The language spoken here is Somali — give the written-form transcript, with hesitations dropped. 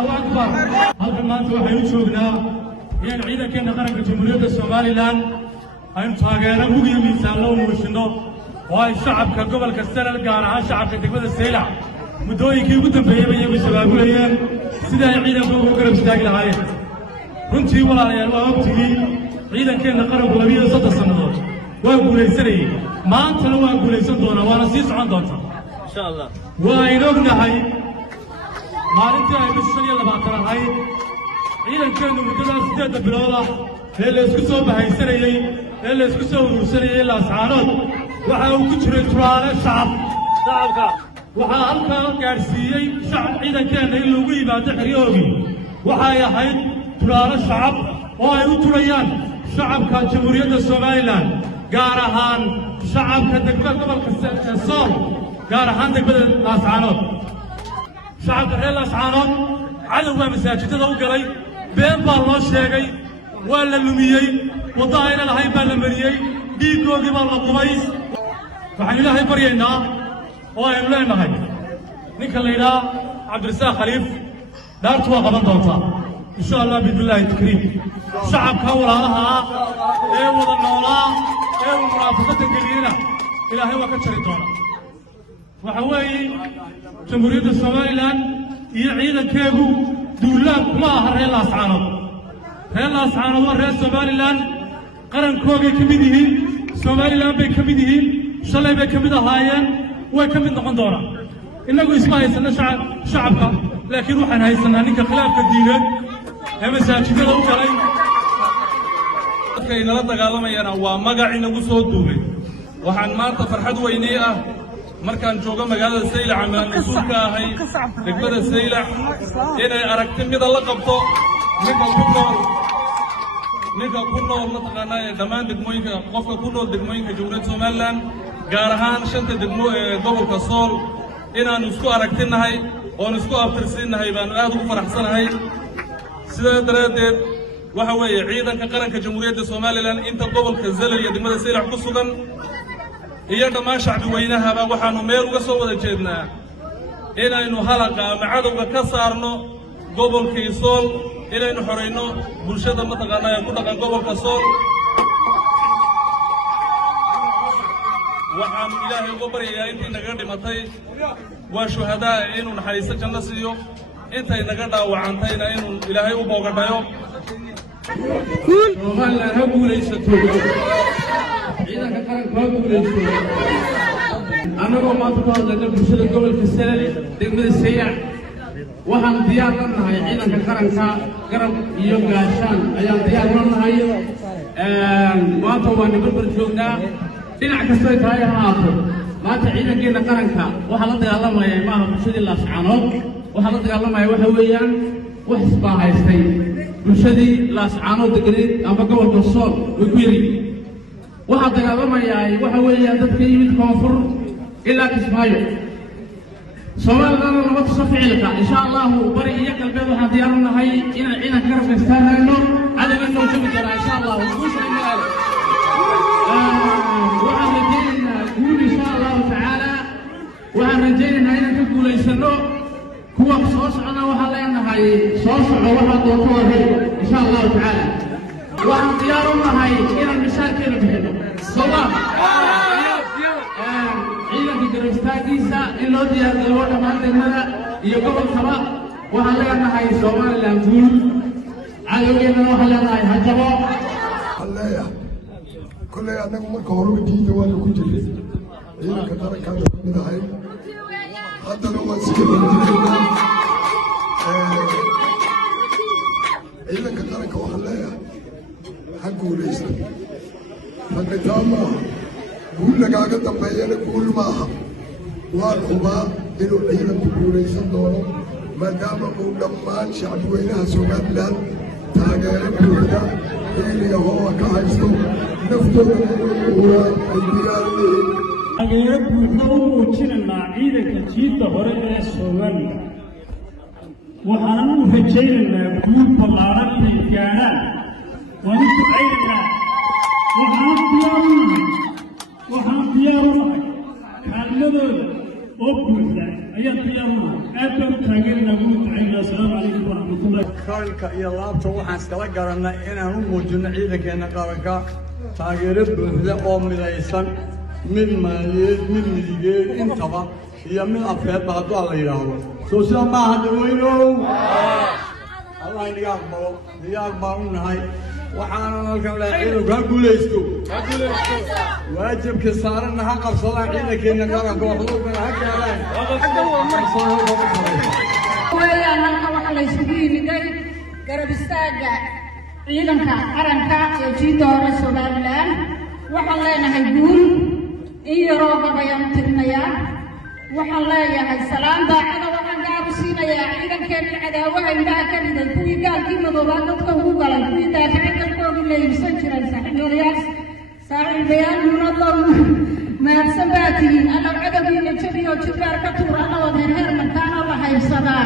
الله أكبر. هذا ما أنتوا حيوشوفنا يعني عيدا كنا قرن جمهورية الصوماليلاند أن تاجرنا هو يميزان لهم وشنو وهاي الشعب كقبل كسر الجارعة شعب كتقبل السيلع مدوي كي قدام بيجي بسبب كليان سيدا عيدا فوق قرب ستاق لهاي runtii walaalayaal waa ogtihiin ciidankeena qaranku 2 sannadood waa guulaysanayay maantana waa guulaysan doonaa waana sii socon doontaa insha Allah waa inognahay maalintii ay bishan 20 ahayd ciidankeenu muddada 8 bilood ah ee la isku soo bahaysanayay ee la isku soo urursanayay laascaanood waxa uu ku jiray turaale shacabka waxa halkaa gaarsiiyey ciidankeena in lagu yimaado xeryoogii waxay ahayd ترى الشعب ويتريان شعب كجمهورية الصوماليلاند قارهان شعب كدقبل قبل الصوم قارهان دقبل لاسعانوت شعب كرهي لاسعانوت عدو مساجد وقلي بين بالله الشيقي ولا اللوميي وضاينا لهاي بالمريي ديكو قبل القبيس فحن الله برينا ويقولنا هاي نيك الليلة عبد الرزاق خليف دارتوا قبل دوطا إن شاء الله بإذن الله الكريم شعب كولها إيه وضنولا إيه ومرافقة القليلة إلهي وكتشريطونا وحوي جمهورية الصوماليلاند يعيد كيبو دولاب ما هرهي لاسعانو هرهي لاسعانو ورهي الصوماليلاند قرن كوغي كميديهين الصوماليلاند بي كميديهين شالي بي كميدة هايين ويكميد نقون دورا إنه اسمها يسنى شعبك لكن روحنا هيسنى نيكا خلاف الدينين مساجد لو كلي كاين لا دغالمينا waa magac inagu soo duubay waxaan maanta farxad weynii ah markaan joogo magaalada Saylac ama masuulka ahay degmada Saylac inay aragti mid la qabto ninka ku nool la taqaanay dhamaan degmooyinka qofka ku nool degmooyinka Jamhuuriyadda Soomaaliland gaar ahaan shanta degmo ee gobolka Sool inaan isku aragtinahay oo isku aftirsiinahay baan aad ugu faraxsanahay سيدا درادد وحوي عيدا كقرن كجمهورية الصوماليلاند انت قبل كزلل يا دمada Saylac ku sugan iyada ma shacbi weynaha ba waxaanu meel uga soo wada jeednaa inaynu halaqa macadowga ka saarno gobolka Sool inaynu xoreyno bulshada mataqaanaa ku dhaqan gobolka Sool waxaan ilaahay ugu baryayaa intii naga dhimatay waa shuhadaa inuu naxariisto janno siiyo intay naga dhaawacantayna inuu ilaahay u boogadhayo Soomaaliland ha guulaysato ciidanka qaranka ha guulaysato anagoo maanta ku hadlayna bulshada gobolka Sanaag degmada Saylac waxaan diyaar u nahay ciidanka qaranka garab iyo gaashaan ayaan diyaar u nahay maanta waan barbar joognaa dhinac kasta ay tahay haato maanta ciidankeena qaranka waxa la dagaalamaya maaha bulshada laascaanood waxa la dagaalamaya waxa weeyaan wax isbaahaystay bulshadii laascaanood deganeed ama gobolka Sool way ku yiri waxa dagaalamaya waxa weeyaan dadka yimid koonfur ilaa Kismaayo Soomaaliland lama tusafciilka insha Allah bari iyo qalbeed waxa diyaar u nahay in ciidanka garabka istaagayno cadawga noo joogi doona insha Allah guusha inaga waxaan rajaynaynaa guul insha Allah tacaala waxaan rajaynaynaa inaan ka guulaysano kuwa soo socda waxa leenahay soo soco waxa doonto wahay insha Allah tacaala waxaan diyaar u nahay inaan misaalkeena bixino sabab ciidanka garabstaagiisa in loo diyaar galo dhammaan degmada iyo gobolkaba waxaan leenahay Soomaaliland guul cadawgeena waxaan leenahay hajabo كل أنا مركب هروب جديد وأنا كنت في هنا كتر كان من هاي حتى لو ما سكت الجديد هنا كتر كوحلايا حقه ليس فكتاما قول لك أنا تبين قول ما والخبا إنه هنا تقول ليس دونه ما دام قول لما شعب وينها سوقات لان تاجر بودا اللي هو كايستو taageero buuxda u muujinaynaa ciidanka jiidda hore ee Soomaaliya waxaan u rajaynaynaa guul ballaaran inay gaaraan waan u ducaynaynaa waxaan diyaar u nahay kaalmadooda oo buuxda ayaan diyaar u nahay aad baan u taageeraynaa ugu ducaynaa asalaamu calaykum kaarka iyo laabta waxaan iskala garanay inaan u muujino ciidankeena qaranka taageero buuxda oo midaysan mid maaliyeed mid midigeed intaba iyo mid afeedba hadduu alla yidhaahdo soo sida maaha dadweynow allah inaga aqbalo diyaar baan u nahay waxaanan halkan lehay ciidanku ha guulaysto waajibka saaranna ha qabsadaan ciidankeena qaranka waxluubana ha gaadaan weeyaan halka waxa la isugu yimiday garab istaaga ciidanka qaranka ee jiidda hore Somaliland waxaan leenahay guul in yaroo gabayaan tirinayaa waxaan leeyahay salaam daacada waxaan gaar u siinayaa ciidankeena cadaawaha indhaha ka dhiday kuwii gaalkii madoobaa dadka ugu galay kuwii daafacay dalkooda la iibsan jiray saaxiibayaal munadow mahadsan baa tihiin alla cadowgiina jabiyo jibbaar ka tuura alla wadeen heer markaanoo la haybsadaa